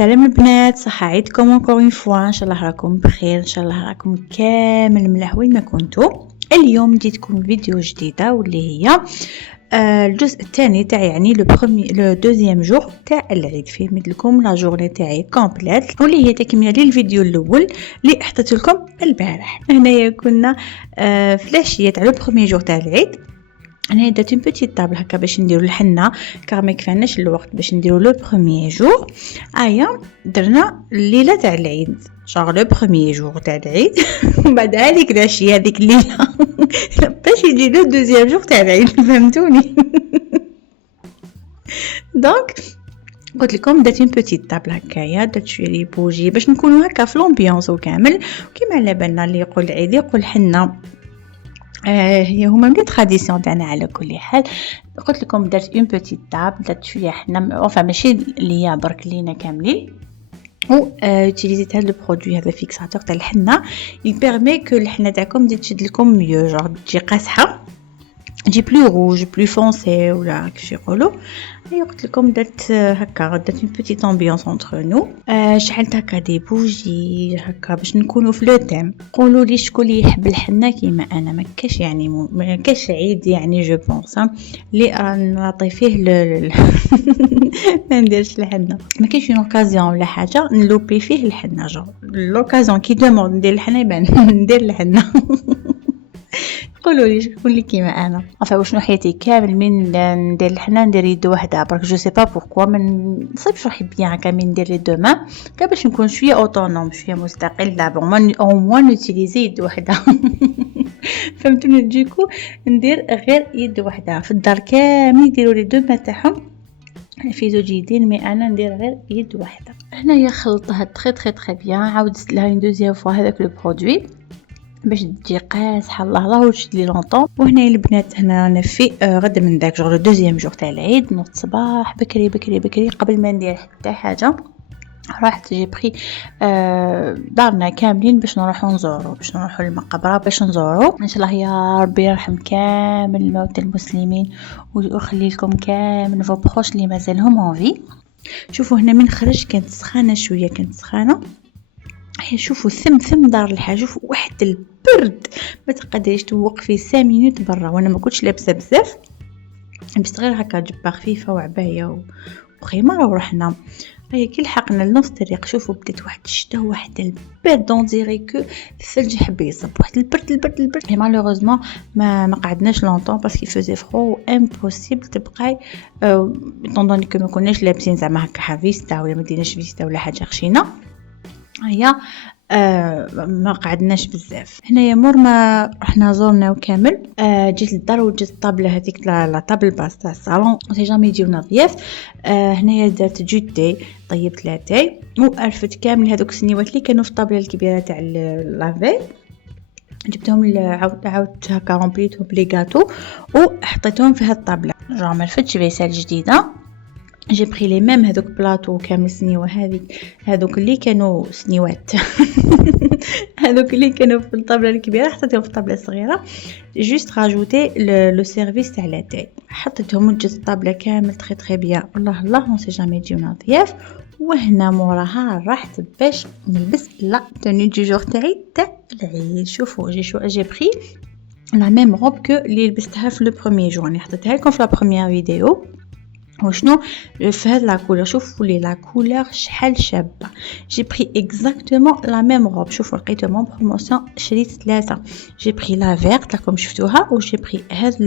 سلام البنات، صحة عيدكم encore une fois. ان شاء الله راكم بخير، ان شاء الله راكم كامل مليح وين ما كنتوا. اليوم جيتكم فيديو جديدة واللي هي الجزء الثاني تاع يعني لو دوزيام جور تاع العيد، فيه مثلكم لا جورني تاعي كومبليت واللي هي تكمله للفيديو الاول اللي حطيت لكم البارح. هنايا كنا في العشيه تاع لو بروميي جور تاع العيد. انا درت اون بوتيت طابل هكا باش نديرو الحنه، كار ما كفاناش الوقت باش نديرو لو بروميي جور. درنا الليله تاع العيد، شغل لو بروميي جور تاع العيد بعد هذيك العشيه هذيك الليله باش يجي لو دوزيام جور تاع العيد، فهمتوني؟ دونك قلت لكم درت اون بوتيت طابل هكايا، درت شويه لي بوجي باش نكونوا هكا في لومبيونس وكامل. كيما على بالنا اللي يقول العيد يقول حنه، هي هما لي تراديسيون تاعنا. على كل حال قلت لكم درت اون بوتيت طابل، درت شويه حنا ماشي اللي هي برك لينا كاملين، و utiliser هذا البرودوي هذا فيكساتور تاع الحنه يبيرمي كو الحنه تاعكم تشد لكم ميو، جور تجي قاصحه، تجي بلو روج بلو فونسي ولا كيفاش يقولوا. هي قلت لكم درت هكا، درت اون بوتيت امبيونس اونتر نو. شحلت هكا دي بوجي هكا باش نكونوا في لو تيم. قولوا لي شكون اللي يحب الحنه كيما انا؟ ما كاش يعني ما كاش عيد يعني جو بونس لي نعطي فيه ما نديرش الحنه، ما كاينش اون اوكازيون ولا حاجه نلوبي فيه الحنه. جو لوكازيون كي دوموند ندير الحنه يبان ندير الحنه. قولوا لي شكون اللي كيما انا؟ واش حياتي كامل من ندير الحنه ندير يد وحده برك، جو سي با بوركوا ما نصيبش روحي بيان هكا من ندير لي دو مان باش نكون شويه اوتونوم شويه مستقله، بون او موان نوتيليزي يد وحده. فهمتوني؟ ديكو ندير غير يد وحده في الدار، كامل يديروا لي دو مان تاعهم في زوج يدين، مي انا ندير غير يد وحده. هنايا خلطتها تري تري تري بيان، عاودت لها اون دوزيام فوا هذاك لو برودوي باش تجي قاصحه الله وتشد لي لونطون. وهنا البنات هنا انا في غدا من داك جور دوزيام جور تاع العيد، نوض صباح بكري بكري بكري قبل ما ندير حتى حاجه، رحت جي بري دارنا كاملين باش نروحوا نزوروا، باش نروحوا للمقبره باش نزوروا ان شاء الله. يا ربي يرحم كامل الموتى المسلمين ويخلي لكم كامل فو بروش اللي مازالهم اونفي. شوفوا هنا من خرج كانت سخانه شويه، كانت سخانه. شوفوا ثم دار الحاجه، شوفوا واحد البرد ما تقدريش توقفي 5 مينوت برا، وانا ما كنتش لابسه بزاف، لبست غير هكا جبه خفيفه وعبايه وخيمه ورحنا. هيا كي لحقنا لنص الطريق شوفوا بدات واحد الشتا، واحد البرد دون ديري كو الثلج حب يصب، واحد البرد. مي مالوغوزمون ما قعدناش لونطون باسكو فوزي فرو امبوسيبل تبقاي طوندوني كو ما كناش لابسين زعما هكا حافيستا ولا ما ديناش فيستا ولا حاجه خشينه. هيا ما قعدناش بزاف. هنايا مور ما رحنا زورنا وكامل جيت للدار وجيت الطابله هذيك لا طابل باس تاع الصالون، سي جامي يجيونا ضياف. هنايا درت جوتي، طيبت لاتاي وعرفت كامل هذوك السنيوات اللي كانوا في الطابله الكبيره تاع لافي، جبتهم عاودت هكا رومبليتهم بلي غاتو وحطيتهم في هاد الطابله. جو ما عرفتش فيسال جديده، جي بري لي ميم هذوك بلاطو كامل سنيوه هذوك اللي كانوا سنيوات هذوك اللي كانوا في الطابله الكبيره حطيتهم في الطابله الصغيره، جوست راجوتي لو سيرفيس تاع لاتاي، حطيتهم وجدت الطابله كامل تري تري بيان. الله اون سي جامي يجيونا ضياف. وهنا موراها رحت باش نلبس لا توني دو جور تاعي تاع العيد. شوفوا جي بري لا ميم روب كو اللي لبستها في لو بروميي جور، يعني حطيتها لكم في لا بروميير فيديو. وشنو في هاد لا كولور؟ شوفوا لي لا كولور شحال شابه. جي بري اكزاكتومون لا ميم روب، شوفوا لقيتهم بروموسيون شريت 3. جي بري لا فيرت راكم شفتوها، و جي بري هاد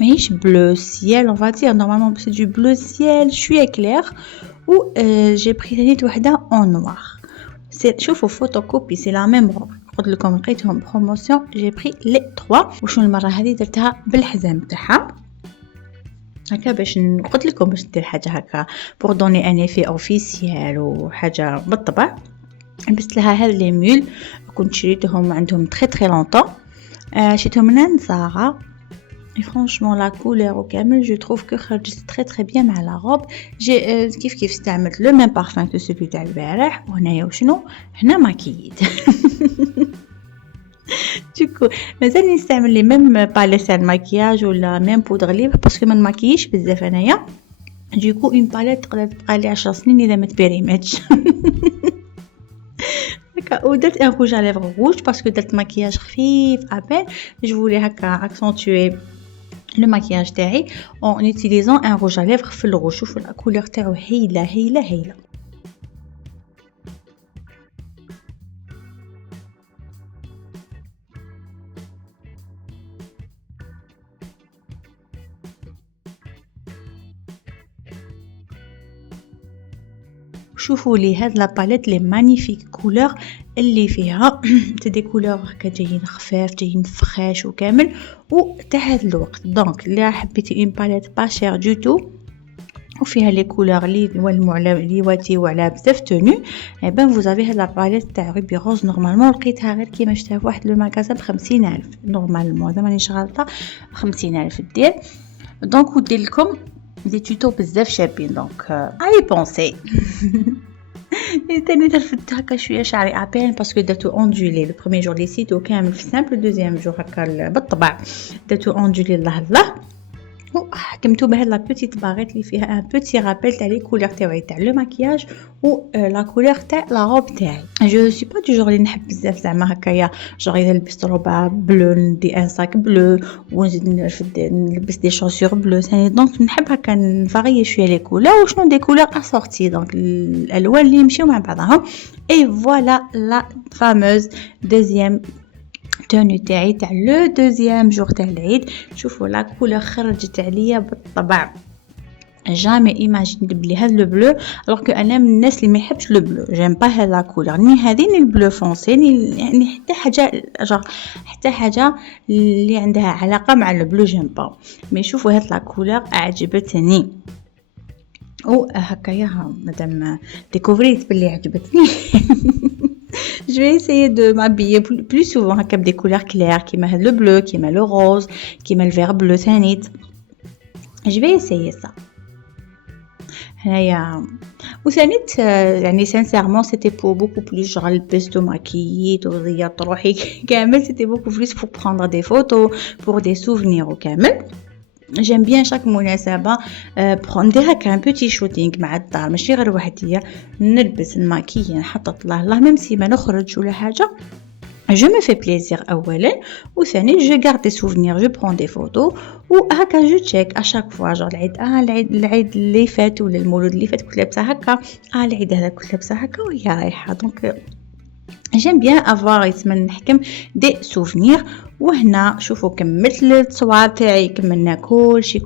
ماهيش بلو سيال اون فادير نورمالمون سي دو بلو سيال شويه كلير، و جي بري ثاني وحده اون نوار. شوفوا فوتوكوبي سي لا ميم روب، قلت لكم لقيتهم بروموسيون جي بري لي 3. وشنو المره هذه درتها بالحزام تاعها هكا باش قلت لكم باش ندير حاجه هكا بور دوني ان ايفي اوفيسيال وحاجه بالطبع. لبست لها هاد لي مول كنت شريتهم عندهم تري تري لونطون، شريتهم من عند زارا. فرانشمون لا كولور وكامل جو تروف كو خرجت تري تري بيان مع لا روب. جي كيف استعملت لو ميم بارفان كو سولي تاع البارح. وهنايا وشنو هنا ماكييت ديكو مازال نستعمل لي ميم باليت تاع الماكياج ولا ميم بودر ليبر باسكو ما نماكييش بزاف انايا. ديكو اون باليت تقدر تبقى لي 10 سنين اذا ما تبريماتش. هكا ودرت ان روج على ليفر روج باسكو درت مكياج خفيف ابان جو فولي هكا اكسونتوي لو مكياج تاعي اون اوتيليزون ان روج على ليفر في الروج. شوفوا لا كولور تاعو هايله هايله هايله. شوفوا لي هاد لا باليت لي مانيفيك كولور اللي فيها تدي كولور هكا جايين خفاف جايين فريش وكامل وتاع هاد الوقت. دونك اللي حبيتي اون باليت با شير دو تو وفيها لي كولور لي اللي واتيو على بزاف تونو اي بان فوزافي هاد لا باليت تاع روبي روز. نورمالمون لقيتها غير كيما شفتها في واحد لو ماغازان ب50000 نورمالمون اذا مانيش غلطه 50000 دير. دونك ودير لكم دي توتو بزاف شابين. دونك اي بونسي تاني درت هكا شويه شعري ابان باسكو درتو اونجولي لو بروميير جور لي سيتو كامل في سامبل دوزيام جور هكا بالطبع درتو اونجولي الله الله وحكمتو بهاد لا بوتيت باغيت اللي فيها ان بوتي رابيل تاع لي كولور تاعي تاع لو ماكياج و لا كولور تاع لا روب تاعي. جو سي با دو جور اللي نحب بزاف زعما هكايا جور اذا لبست روبا بلو ندي ان ساك بلو ونزيد نلبس دي شوسور بلو ثاني. دونك نحب هكا نفاريي شويه لي كولور وشنو دي كولور اسورتي دونك الالوان اللي يمشيو مع بعضهم. اي فوالا لا فاموز دوزيام تونو تاعي تاع لو دوزيام جور تاع العيد. شوفوا لا كولور خرجت عليا بالطبع جامي ايماجينيت بلي هذا لو بلو الوغ كو انا من الناس اللي ما يحبش لو بلو جيم با هاد لا كولور ني هذه ني البلو فونسي يعني حتى حاجه جور حتى حاجه اللي عندها علاقه مع لو بلو جيم با. مي شوفوا هاد لا كولور عجبتني او هكايا مادام ديكوفريت بلي عجبتني. Je vais essayer de m'habiller plus souvent avec des couleurs claires qui m'a le bleu, qui m'a le rose, qui m'a le vert bleu ثانيت. Je vais essayer ça. هنايا وثانيت يعني sincèrement c'était pour beaucoup plus genre لبست وماكيت وضيعت روحي كامل c'était beaucoup plus pour prendre des photos pour des souvenirs وكامل. J'aime bien chaque مناسبة prendre هكا un petit shooting مع الدار ماشي غير وحدية نلبس نماكي نحط الله ميم سي ما نخرج ولا حاجة. Je me fais plaisir أولا وثاني je garde des souvenirs je prends des photos وهكا je check à chaque fois genre العيد اللي فات ولا المولود اللي فات كنت لابسة هكا العيد هذا كنت لابسة هكا وهي رايحة. دونك j'aime bien avoir يتمنى نحكم دي سوفنير. وهنا شوفوا كملت التصوير تاعي كملنا كلشي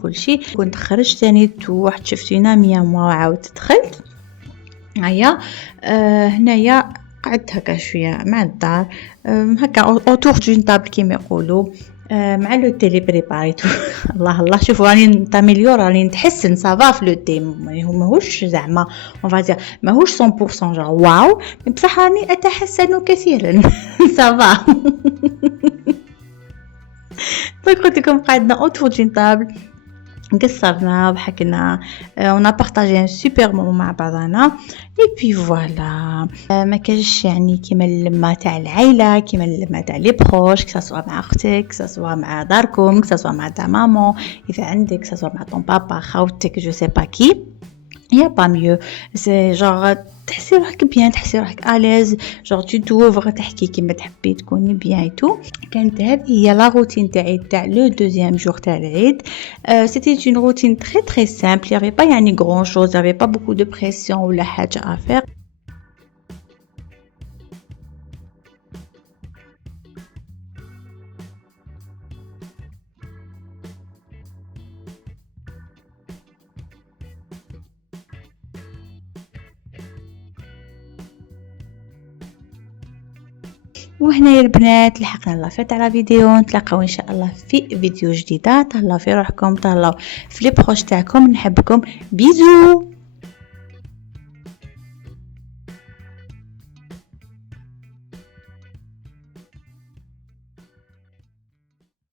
كنت خرجت ثاني واحد شفتينا 100 وعاودت دخلت هيا هنايا قعدت هكا شويه مع الدار هكا اوتور دون طابل كيما يقولوا مع لو تيلي بريباريتو. الله الله شوفوا راني نتاميليور راني نتحسن صافا في لو تي ماهوش زعما اون فازير ماهوش 100% جا واو بصح راني اتحسن كثيرا صافا. قلت لكم قعدنا اوتور دون طابل قصرنا وحكينا on a partagé un super moment مع بعضنا et puis voilà. ما كانش يعني كيما اللمه تاع العائله كيما اللمه تاع لي بروش كسوا مع اختك كسوا مع داركم كسوا مع تا مامون اذا عندك كسوا مع طون بابا خاوتك جو سي با كي يا با ميو سي جور تحسي روحك بيان تحسي روحك اليز جور تو توفر تحكي كيما تحبي تكوني بيان اي تو. كانت هذه هي لا روتين تاعي تاع لو دوزيام جور تاع العيد. سيتي اون روتين تري تري سامبل يافي با يعني غران شوز يافي با بوكو دو بريسيون ولا حاجه افير. وهنا يا البنات لحقنا لافيت على فيديو. نتلاقاو ان شاء الله في فيديو جديده. تهلاو في روحكم تهلاو في لي بروش تاعكم نحبكم بيزو.